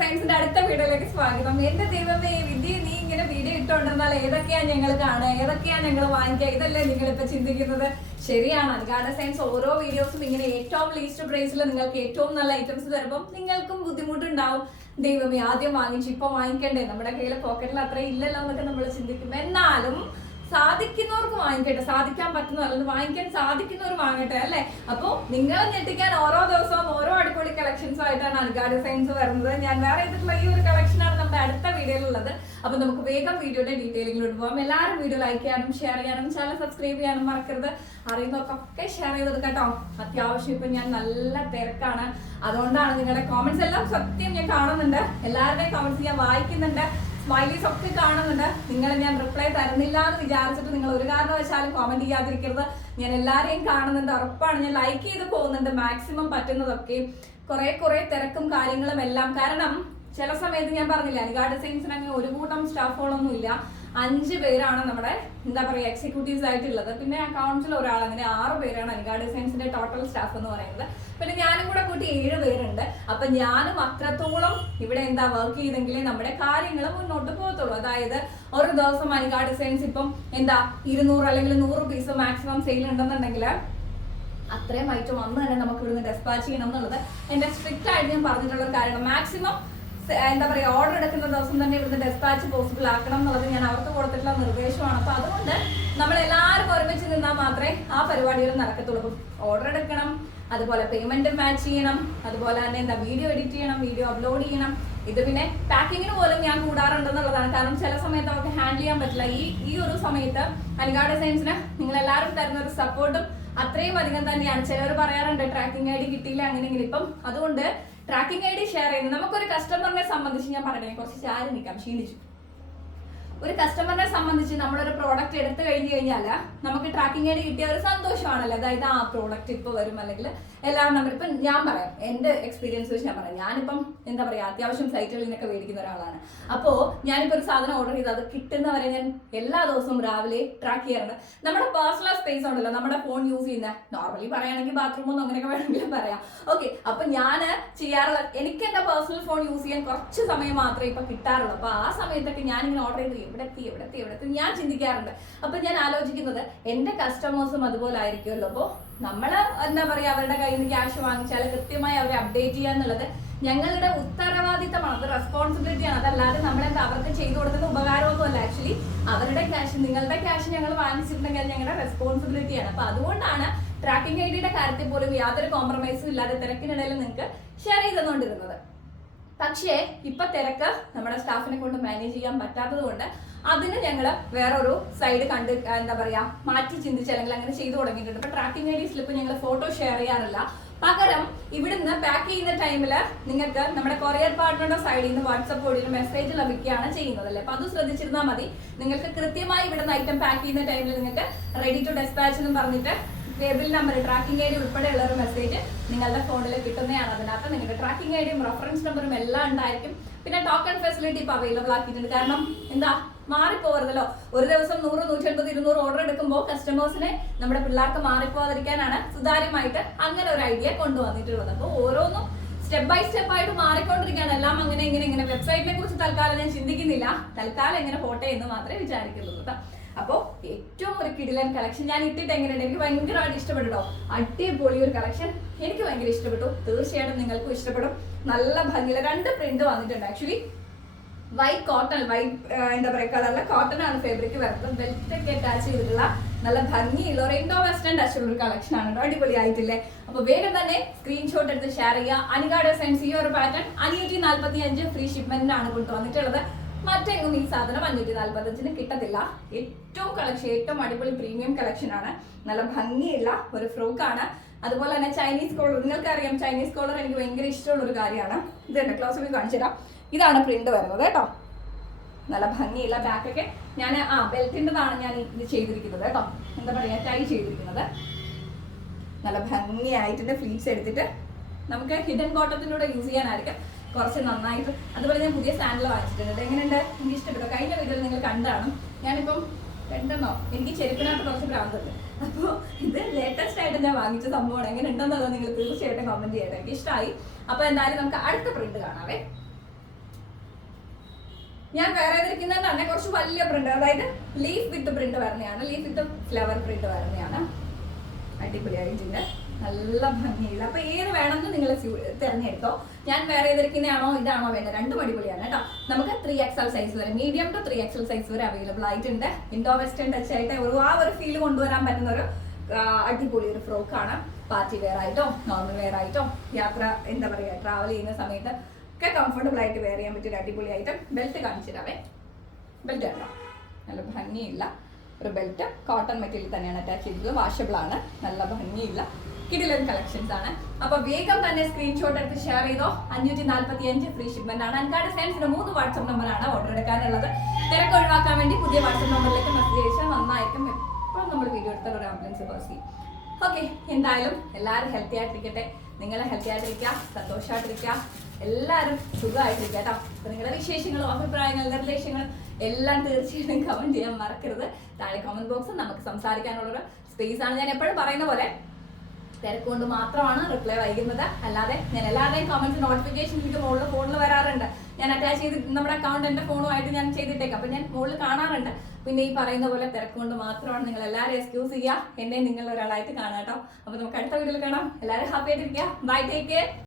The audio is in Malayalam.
സയൻസിന്റെ അടുത്ത വീഡിയോയിലേക്ക് സ്വാഗതം. എന്റെ ദൈവമേ വിധി നീ ഇങ്ങനെ വീഡിയോ ഇട്ടുകൊണ്ടിരുന്നാൽ ഏതൊക്കെയാ ഞങ്ങൾ കാണുക? ഏതൊക്കെയാ ഞങ്ങൾ വാങ്ങിക്കുക? ഇതല്ലേ നിങ്ങൾ ഇപ്പൊ ചിന്തിക്കുന്നത്. ശരിയാണ്. അൻഗാർഡ് സയൻസ് ഓരോ വീഡിയോസും ഇങ്ങനെ ഏറ്റവും ലീസ്റ്റ് പ്രൈസിൽ നിങ്ങൾക്ക് ഏറ്റവും നല്ല ഐറ്റംസ് തരുമ്പോൾ നിങ്ങൾക്കും ബുദ്ധിമുട്ടുണ്ടാവും. ദൈവമേ ആദ്യം വാങ്ങിച്ചു ഇപ്പൊ വാങ്ങിക്കണ്ടേ? നമ്മുടെ കയ്യിൽ പോക്കറ്റിൽ അത്ര ഇല്ലല്ലോ എന്നൊക്കെ നമ്മൾ ചിന്തിക്കും എന്നാലും സാധിക്കുന്നവർക്ക് വാങ്ങിക്കട്ടെ. സാധിക്കാൻ പറ്റുന്ന അല്ലെങ്കിൽ വാങ്ങിക്കാൻ സാധിക്കുന്നവർ വാങ്ങട്ടെ അല്ലെ? അപ്പൊ നിങ്ങളെ ഞെട്ടിക്കാൻ ഓരോ ദിവസവും ഓരോ അടിപൊളി കളക്ഷൻസും ആയിട്ടാണ് അൽഗാ ഡിസൈൻസ് വരുന്നത്. ഞാൻ വേറെ ചെയ്തിട്ടുള്ള ഈ ഒരു കളക്ഷനാണ് നമ്മുടെ അടുത്ത വീഡിയോയിലുള്ളത്. അപ്പൊ നമുക്ക് വേഗം വീഡിയോയുടെ ഡീറ്റെയിലിങ്ങിലോട്ട് പോകാം എല്ലാവരും വീഡിയോ ലൈക്ക് ചെയ്യാനും ഷെയർ ചെയ്യാനും ചാനൽ സബ്സ്ക്രൈബ് ചെയ്യാനും മറക്കരുത്. അറിയുന്നവർക്കൊക്കെ ഷെയർ ചെയ്ത് കേട്ടോ. അത്യാവശ്യം ഇപ്പൊ ഞാൻ നല്ല തിരക്കാണ്. അതുകൊണ്ടാണ് നിങ്ങളുടെ കോമന്റ്സ് എല്ലാം സത്യം ഞാൻ കാണുന്നുണ്ട്. എല്ലാവരുടെയും കോമന്റ്സ് ഞാൻ വായിക്കുന്നുണ്ട്. സ്മൈലീസ് ഒക്കെ കാണുന്നുണ്ട്. നിങ്ങൾ ഞാൻ റിപ്ലൈ തരുന്നില്ല എന്ന് വിചാരിച്ചിട്ട് നിങ്ങൾ ഒരു കാരണവശാലും കോമന്റ് ചെയ്യാതിരിക്കരുത്. ഞാൻ എല്ലാവരെയും കാണുന്നുണ്ട്. ഉറപ്പാണ് ഞാൻ ലൈക്ക് ചെയ്ത് പോകുന്നുണ്ട്. മാക്സിമം പറ്റുന്നതൊക്കെ കുറെ കുറെ തിരക്കും കാര്യങ്ങളും എല്ലാം. കാരണം ചില സമയത്ത് ഞാൻ പറഞ്ഞില്ല അനുഗാർഡ് ഡിസൈൻസിന് അങ്ങനെ ഒരു കൂട്ടം സ്റ്റാഫുകളൊന്നും ഇല്ല. അഞ്ച് പേരാണ് നമ്മുടെ എന്താ പറയുക എക്സിക്യൂട്ടീവ്സ് ആയിട്ടുള്ളത്. പിന്നെ അക്കൗണ്ട്സിൽ ഒരാൾ അങ്ങനെ ആറ് പേരാണ് അനുഗാർഡ് ഡിസൈൻസിന്റെ ടോട്ടൽ സ്റ്റാഫ് എന്ന് പറയുന്നത്. പിന്നെ ഞാനും കൂടെ കൂട്ടി ഏഴ് പേരുണ്ട്. അപ്പൊ ഞാനും അത്രത്തോളം ഇവിടെ എന്താ വർക്ക് ചെയ്തെങ്കിലേ നമ്മുടെ കാര്യങ്ങൾ മുന്നോട്ട് പോകത്തുള്ളൂ. അതായത് ഒരു ദിവസം അനുഗാർഡ് ഡിസൈൻസ് ഇപ്പം എന്താ ഇരുന്നൂറ് അല്ലെങ്കിൽ നൂറ് പീസ് മാക്സിമം സെയിൽ ഉണ്ടെന്നുണ്ടെങ്കിൽ അത്രയും ഐറ്റം അന്ന് തന്നെ നമുക്ക് ഇവിടുന്ന് ഡെസ്പാച്ച് ചെയ്യണം എന്നുള്ളത് എന്റെ സ്ട്രിക്റ്റ് ആയിട്ട് ഞാൻ പറഞ്ഞിട്ടുള്ള ഒരു കാര്യമാണ്. മാക്സിമം എന്താ പറയുക ഓർഡർ എടുക്കുന്ന ദിവസം തന്നെ ഇവിടുന്ന് ഡെസ്പാച്ച് പോസിബിൾ ആക്കണം എന്നുള്ളത് ഞാൻ അവർക്ക് കൊടുത്തിട്ടുള്ള നിർദ്ദേശമാണ്. അപ്പൊ അതുകൊണ്ട് നമ്മൾ എല്ലാവരും ഒരുമിച്ച് നിന്നാൽ മാത്രമേ ആ പരിപാടികൾ നടക്കത്തുള്ളൂ. ഓർഡർ എടുക്കണം അതുപോലെ പേയ്മെന്റ് മാച്ച് ചെയ്യണം അതുപോലെ തന്നെ എന്താ വീഡിയോ എഡിറ്റ് ചെയ്യണം വീഡിയോ അപ്ലോഡ് ചെയ്യണം. ഇത് പിന്നെ പാക്കിങ്ങിന് പോലും ഞാൻ കൂടാറുണ്ടെന്നുള്ളതാണ് കാരണം ചില സമയത്ത് അവർക്ക് ഹാൻഡിൽ ചെയ്യാൻ പറ്റില്ല. ഈ ഈ ഒരു സമയത്ത് അൻകാ ഡിസൈൻസിന് നിങ്ങൾ എല്ലാവരും തരുന്ന ഒരു സപ്പോർട്ടും അത്രയും അധികം തന്നെയാണ്. ചിലർ പറയാറുണ്ട് ട്രാക്കിംഗ് ഐ ഡി കിട്ടിയില്ല അങ്ങനെ ഇപ്പം അതുകൊണ്ട് ട്രാക്കിംഗ് ഐ ഡി ഷെയർ ചെയ്യുന്നത് നമുക്കൊരു കസ്റ്റമറിനെ സംബന്ധിച്ച് ഞാൻ പറയണേ കുറച്ച് ചാരി നിൽക്കാം ക്ഷീണിച്ചു ഒരു കസ്റ്റമറിനെ സംബന്ധിച്ച് നമ്മളൊരു പ്രോഡക്റ്റ് എടുത്തു കഴിഞ്ഞു കഴിഞ്ഞാൽ നമുക്ക് ട്രാക്കിംഗ് ഐ കിട്ടിയ ഒരു സന്തോഷമാണല്ലോ. അതായത് ആ പ്രോഡക്റ്റ് ഇപ്പോൾ വരും അല്ലെങ്കിൽ എല്ലാം നമ്മൾ ഇപ്പം ഞാൻ പറയാം. എന്റെ എക്സ്പീരിയൻസ് വെച്ച് ഞാൻ പറയാം. ഞാനിപ്പം എന്താ പറയുക അത്യാവശ്യം സൈറ്റുകളിൽ നിന്നൊക്കെ മേടിക്കുന്ന ഒരാളാണ്. അപ്പോൾ ഞാനിപ്പോൾ ഒരു സാധനം ഓർഡർ ചെയ്ത് അത് കിട്ടുന്നവരെ ഞാൻ എല്ലാ ദിവസവും രാവിലെ ട്രാക്ക് ചെയ്യാറുണ്ട്. നമ്മുടെ പേഴ്സണൽ സ്പേസ് ഉണ്ടല്ലോ നമ്മുടെ ഫോൺ യൂസ് ചെയ്യുന്ന. നോർമലി പറയുകയാണെങ്കിൽ ബാത്റൂമൊന്നും അങ്ങനെയൊക്കെ വേണമെങ്കിലും പറയാം. ഓക്കെ അപ്പൊ ഞാൻ ചെയ്യാറുള്ള എനിക്ക് എന്റെ പേഴ്സണൽ ഫോൺ യൂസ് ചെയ്യാൻ കുറച്ച് സമയം മാത്രമേ ഇപ്പൊ കിട്ടാറുള്ളൂ. അപ്പോൾ ആ സമയത്തൊക്കെ ഞാൻ ഇങ്ങനെ ഓർഡർ ചെയ്ത് എവിടെ എത്തി എവിടെ എത്തി എവിടെ എത്തി ഞാൻ ചിന്തിക്കാറുണ്ട്. അപ്പൊ ഞാൻ ആലോചിക്കുന്നത് എന്റെ കസ്റ്റമേഴ്സും അതുപോലെ ആയിരിക്കുമല്ലോ. അപ്പോൾ നമ്മൾ എന്താ പറയാ അവരുടെ കയ്യിൽ നിന്ന് ക്യാഷ് വാങ്ങിച്ചാൽ കൃത്യമായി അവരെ അപ്ഡേറ്റ് ചെയ്യുക എന്നുള്ളത് ഞങ്ങളുടെ ഉത്തരവാദിത്തമാണ്. അത് റെസ്പോൺസിബിലിറ്റിയാണ് അതല്ലാതെ നമ്മളെന്താ അവർക്ക് ചെയ്തു കൊടുക്കുന്ന ഉപകാരമൊന്നുമല്ല. ആക്ച്വലി അവരുടെ ക്യാഷ് നിങ്ങളുടെ ക്യാഷ് ഞങ്ങൾ വാങ്ങിച്ചിട്ടുണ്ടെങ്കിൽ ഞങ്ങളുടെ റെസ്പോൺസിബിലിറ്റിയാണ് അപ്പൊ അതുകൊണ്ടാണ് ട്രാക്കിംഗ് ഐ ഡിയുടെ കാര്യത്തിൽ പോലും യാതൊരു കോംപ്രമൈസും ഇല്ലാതെ തിരക്കിനിടയിൽ നിങ്ങൾക്ക് ഷെയർ ചെയ്ത് തന്നുകൊണ്ടിരുന്നത് പക്ഷേ ഇപ്പൊ തിരക്ക് നമ്മുടെ സ്റ്റാഫിനെ കൊണ്ട് മാനേജ് ചെയ്യാൻ പറ്റാത്തത് കൊണ്ട് അതിന് ഞങ്ങൾ വേറൊരു സൈഡ് കണ്ട് എന്താ പറയാ മാറ്റി ചിന്തിച്ച് അല്ലെങ്കിൽ അങ്ങനെ ചെയ്തു തുടങ്ങിയിട്ടുണ്ട്. ഇപ്പൊ ട്രാക്കിംഗ് ഐ ഡി സ്ലിപ്പ് ഞങ്ങൾ ഫോട്ടോ ഷെയർ ചെയ്യാറില്ല. പകരം ഇവിടുന്ന് പാക്ക് ചെയ്യുന്ന ടൈമിൽ നിങ്ങൾക്ക് നമ്മുടെ കൊറിയർ പാർട്ട്ണറുടെ സൈഡിൽ നിന്ന് വാട്സപ്പ് വഴി മെസ്സേജ് ലഭിക്കുകയാണ് ചെയ്യുന്നത് അല്ലേ? അപ്പൊ അത് ശ്രദ്ധിച്ചിരുന്നാൽ മതി. നിങ്ങൾക്ക് കൃത്യമായി ഇവിടുന്ന് ഐറ്റം പാക്ക് ചെയ്യുന്ന ടൈമിൽ നിങ്ങൾക്ക് റെഡി ടു ഡെസ്പാച്ച് എന്ന് പറഞ്ഞിട്ട് table number tracking I D ഉൾപ്പെടെയുള്ള ഒരു മെസ്സേജ് നിങ്ങളുടെ ഫോണിൽ കിട്ടുന്നതാണ്. അതിനകത്ത് നിങ്ങളുടെ ട്രാക്കിംഗ് ഐ ഡിയും റെഫറൻസ് നമ്പറും എല്ലാം ഉണ്ടായിരിക്കും. പിന്നെ ടോക്കൺ ഫെസിലിറ്റി ഇപ്പോൾ അവൈലബിൾ ആക്കിയിട്ടുണ്ട്. കാരണം എന്താ? മാറിപ്പോകരുതല്ലോ. ഒരു ദിവസം നൂറ് നൂറ്റി അൻപത് ഇരുന്നൂറ് ഓർഡർ എടുക്കുമ്പോൾ കസ്റ്റമേഴ്സിനെ നമ്മുടെ പിള്ളേർക്ക് മാറിപ്പോകാതിരിക്കാനാണ് സുതാര്യമായിട്ട് അങ്ങനെ ഒരു ഐഡിയ കൊണ്ടുവന്നിട്ടുള്ളത്. അപ്പോൾ ഓരോന്നും സ്റ്റെപ്പ് ബൈ സ്റ്റെപ്പ് ആയിട്ട് മാറിക്കൊണ്ടിരിക്കുകയാണ്. എല്ലാം അങ്ങനെ ഇങ്ങനെ ഇങ്ങനെ. വെബ്സൈറ്റിനെ കുറിച്ച് തൽക്കാലം ഞാൻ ചിന്തിക്കുന്നില്ല. തൽക്കാലം എങ്ങനെ പോട്ടെ എന്ന് മാത്രമേ വിചാരിക്കുന്നുള്ളൂ കേട്ടോ അപ്പോൾ ഏറ്റവും ഒരു കിടിലൻ കളക്ഷൻ ഞാൻ ഇട്ടിട്ട് എങ്ങനെയുണ്ട്? എനിക്ക് ഭയങ്കരമായിട്ട് ഇഷ്ടപ്പെട്ടു അടിപൊളി ഒരു കളക്ഷൻ എനിക്ക് ഭയങ്കര ഇഷ്ടപ്പെട്ടു. തീർച്ചയായിട്ടും നിങ്ങൾക്കും ഇഷ്ടപ്പെടും. നല്ല ഭംഗിയില്ല രണ്ട് പ്രിന്റ് വന്നിട്ടുണ്ട്. ആക്ച്വലി വൈറ്റ് കോട്ടൺ വൈറ്റ് എന്താ പറയുക കളറിലെ കോട്ടൺ ആണ് ഫാബ്രിക് വരുന്നത്. ബെൽറ്റ് ഒക്കെ അറ്റാച്ച് ചെയ്തിട്ടുള്ള നല്ല ഭംഗിയുള്ള ഒരു ഇൻഡോ വെസ്റ്റേൺ ഉള്ള ഒരു കളക്ഷൻ ആണ് അടിപൊളി ആയിട്ടില്ലേ അപ്പൊ വേഗം തന്നെ സ്ക്രീൻഷോട്ട് എടുത്ത് ഷെയർ ചെയ്യുക. അനികാട് സെൻസ് ഈ ഒരു പാറ്റേൺ അഞ്ഞൂറ്റി നാല്പത്തി അഞ്ച് ഫ്രീ ഷിപ്മെന്റിനാണ് കൊണ്ടുവന്നിട്ടുള്ളത്. മറ്റെങ്ങും ഈ സാധനം അഞ്ഞൂറ്റി നാല്പത്തഞ്ചിന് കിട്ടത്തില്ല. ഏറ്റവും കളക്ഷൻ ഏറ്റവും അടിപൊളി പ്രീമിയം കളക്ഷൻ ആണ്. നല്ല ഭംഗിയുള്ള ഒരു ഫ്രോക്ക് ആണ്. അതുപോലെ തന്നെ ചൈനീസ് കോളർ നിങ്ങൾക്ക് അറിയാം ചൈനീസ് കോളർ എനിക്ക് ഭയങ്കര ഇഷ്ടമുള്ള ഒരു കാര്യമാണ്. ഇത് തന്നെ ക്ലോസ് കാണിച്ചു തരാം. ഇതാണ് പ്രിന്റ് വരുന്നത് കേട്ടോ. നല്ല ഭംഗിയുള്ള ബാക്കൊക്കെ ഞാൻ ആ ബെൽറ്റിന്റെതാണ് ഞാൻ ഇത് ചെയ്തിരിക്കുന്നത് കേട്ടോ. എന്താ പറയുക ടൈ ചെയ്തിരിക്കുന്നത്. നല്ല ഭംഗിയായിട്ടുണ്ട് ഫ്ലീറ്റ്സ് എടുത്തിട്ട് നമുക്ക് ഹിഡൻ കോട്ടത്തിലൂടെ യൂസ് ചെയ്യാനായിരിക്കും. കുറച്ച് നന്നായിട്ട് അതുപോലെ ഞാൻ പുതിയ സാൻഡിൽ വാങ്ങിച്ചിട്ടുണ്ട്. എങ്ങനെയുണ്ട്? എനിക്ക് ഇഷ്ടപ്പെട്ടു. കഴിഞ്ഞ വീഡിയോയിൽ നിങ്ങൾ കണ്ടാണ് ഞാനിപ്പം രണ്ടെണ്ണോ? എനിക്ക് ചെരുപ്പിനകത്ത് കുറച്ച് ഭ്രാന്തുണ്ട്. അപ്പോൾ ഇത് ലേറ്റസ്റ്റ് ആയിട്ട് ഞാൻ വാങ്ങിച്ച സംഭവമാണ്. എങ്ങനെ ഉണ്ടെന്നുള്ളത് നിങ്ങൾ തീർച്ചയായിട്ടും കമന്റ് ചെയ്യട്ടെ എനിക്ക് ഇഷ്ടമായി അപ്പോൾ എന്തായാലും നമുക്ക് അടുത്ത പ്രിന്റ് കാണാവേ. ഞാൻ വേറെ ഇരിക്കുന്നത് തന്നെ കുറച്ച് വലിയ പ്രിന്റ് അതായത് ലീഫ് വിത്ത് പ്രിന്റ് വരുന്നതാണ്. ലീഫ് വിത്ത് ഫ്ലവർ പ്രിന്റ് വരുന്നതാണ്. അടിപൊളിയായിട്ടുണ്ട് നല്ല ഭംഗിയില്ല അപ്പൊ ഏത് വേണമെന്ന് നിങ്ങൾ തിരഞ്ഞെടുത്തോ. ഞാൻ വേറെ ഏതിരിക്കുന്നതാണോ ഇതാണോ വേണ്ടത്? രണ്ടും അടിപൊളിയാണ് കേട്ടോ. നമുക്ക് ത്രീ എക്സൽ സൈസ് വരെ medium to three XL size വരെ അവൈലബിൾ ആയിട്ടുണ്ട്. ഇൻഡോ വെസ്റ്റേൺ ടച്ച് ആയിട്ട് ഒരു ആ ഒരു ഫീൽ കൊണ്ടുവരാൻ പറ്റുന്ന ഒരു അടിപൊളി ഒരു ഫ്രോക്കാണ് പാർട്ടി വെയർ ആയിട്ടോ നോർമൽ വെയർ ആയിട്ടോ യാത്ര എന്താ പറയുക ട്രാവൽ ചെയ്യുന്ന സമയത്ത് ഒക്കെ കംഫർട്ടബിൾ ആയിട്ട് വെയർ ചെയ്യാൻ പറ്റിയ ഒരു അടിപൊളി ആയിട്ട് ബെൽറ്റ് കാണിച്ചിട്ടാവേ ബെൽറ്റ് കണ്ടോ? നല്ല ഭംഗിയില്ല ഒരു ബെൽറ്റ് കോട്ടൺ മെറ്റീരിയൽ തന്നെയാണ് അറ്റാച്ച് ചെയ്തത്. വാഷബിൾ ആണ്. നല്ല ഭംഗിയില്ല കിടിലൻ കളക്ഷൻസ് ആണ്. അപ്പൊ വേഗം തന്നെ സ്ക്രീൻഷോട്ട് എടുത്ത് ഷെയർ ചെയ്തോ. അഞ്ഞൂറ്റി നാല്പത്തി അഞ്ച് ഫ്രീ ഷിപ്മെന്റ് ആണ്. അൻകാട് സെൻസിന്റെ മൂന്ന് വാട്സ്ആപ്പ് നമ്പറാണ് ഓർഡർ എടുക്കാനുള്ളത്. തിരക്ക് ഒഴിവാക്കാൻ വേണ്ടി പുതിയ വാട്സ്ആപ്പ് നമ്പറിലേക്ക് മെസ്സേജ് അയച്ചാൽ നന്നായിരിക്കും. എപ്പോഴും നമ്മൾ വീഡിയോ എടുത്താൽ ഒരു ആംബുലൻസ് പേഴ്സി ഓക്കെ എന്തായാലും എല്ലാവരും ഹെൽത്തി ആയിട്ടിരിക്കട്ടെ. നിങ്ങൾ ഹെൽത്തി ആയിട്ടിരിക്കുക സന്തോഷമായിട്ടിരിക്കുക എല്ലാവരും സുഖമായിട്ടിരിക്കുക കേട്ടോ. അപ്പൊ നിങ്ങളുടെ വിശേഷങ്ങളും അഭിപ്രായങ്ങളും നിർദ്ദേശങ്ങളും എല്ലാം തീർച്ചയായിട്ടും കമന്റ് ചെയ്യാൻ മറക്കരുത്. താഴെ കമന്റ് ബോക്സ് നമുക്ക് സംസാരിക്കാനുള്ളൊരു സ്പേസ് ആണ്. ഞാൻ എപ്പോഴും പറയുന്ന പോലെ തിരക്കുകൊണ്ട് മാത്രമാണ് റിപ്ലൈ വൈകുന്നത്. അല്ലാതെ ഞാൻ എല്ലാവരുടെയും കമന്റ്സ് നോട്ടിഫിക്കേഷൻ എനിക്ക് മുകളിൽ ഫോണിൽ വരാറുണ്ട്. ഞാൻ അറ്റാച്ച് ചെയ്ത് നമ്മുടെ അക്കൗണ്ട് എന്റെ ഫോണുമായിട്ട് ഞാൻ ചെയ്തിട്ടേക്കാം. അപ്പൊ ഞാൻ മുകളിൽ കാണാറുണ്ട്. പിന്നെ ഈ പറയുന്ന പോലെ തിരക്കുകൊണ്ട് മാത്രമാണ് നിങ്ങൾ എല്ലാവരും എക്സ്ക്യൂസ് ചെയ്യുക. എന്നെ നിങ്ങൾ ഒരാളായിട്ട് കാണാം കേട്ടോ. അപ്പൊ നമുക്ക് അടുത്ത വീഡിയോയിൽ കാണാം. എല്ലാവരും ഹാപ്പി ആയിട്ടിരിക്കുക. Bye take care